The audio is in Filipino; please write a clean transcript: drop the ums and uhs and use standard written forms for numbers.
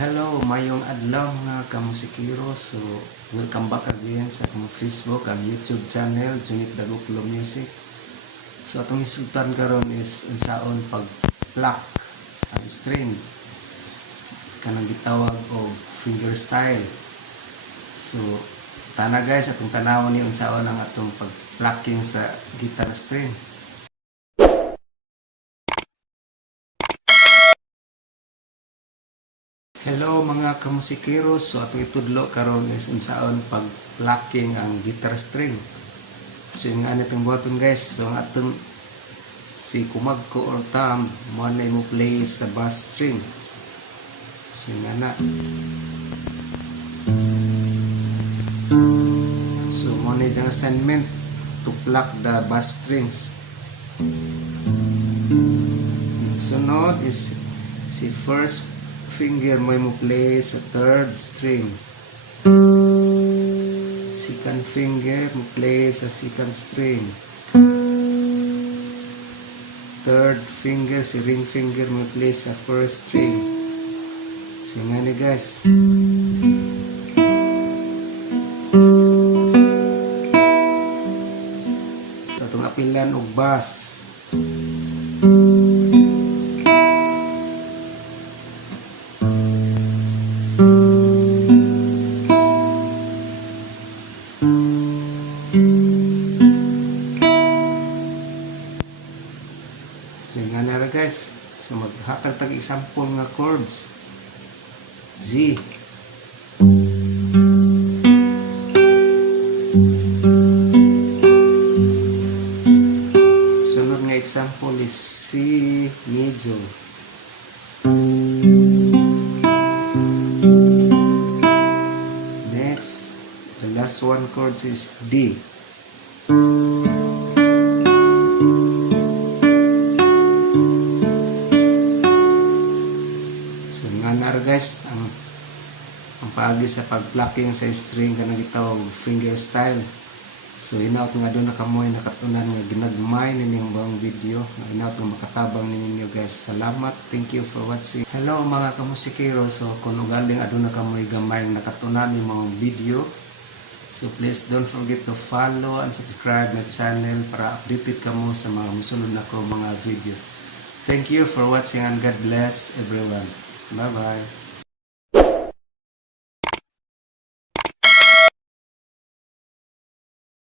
Hello, mayong adlaw mga kamusikero. So, welcome back again sa akong Facebook and YouTube channel, Junit Daguklo Music. So, atong isultan karon is unsaon pag-pluck ang string. Kanang gitawag og finger style. So, tana guys, atong tanawon ni unsaon ang atong pag-plucking sa guitar string. Hello mga kamusikero, so ato itudlo karon is unsaon pag-plucking ang guitar string. So yung nga itong buhaton guys, so ang atong si kumagko or thumb, mo na mo play sa bass string. So yung nga na. So mo na yung assignment to pluck the bass strings. Sunod is si first finger mo play sa third string. Second finger mo play sa second string. Third finger, si ring finger mo play sa first string. So nga ni guys. So itong apilan og bass. So nga nara guys, so maghakal tag example nga chords. G. Sunod nga example is C major. Next, the last one chords is D. So nga nara guys, ang paagi sa pag-plucking sa string kanang gitawag finger style. So hinaut nga doon na kamoy nakatunan nga ginagmay nining buong video. Hinaut nga makatabang ninyo guys. Salamat. Thank you for watching. Hello mga kamusikero. So kung ugaling aduna kamoy gamay nakatunan ni mga video. So please don't forget to follow and subscribe my channel para updated kamo sa mga musunod na ko mga videos. Thank you for watching and God bless everyone. Bye bye.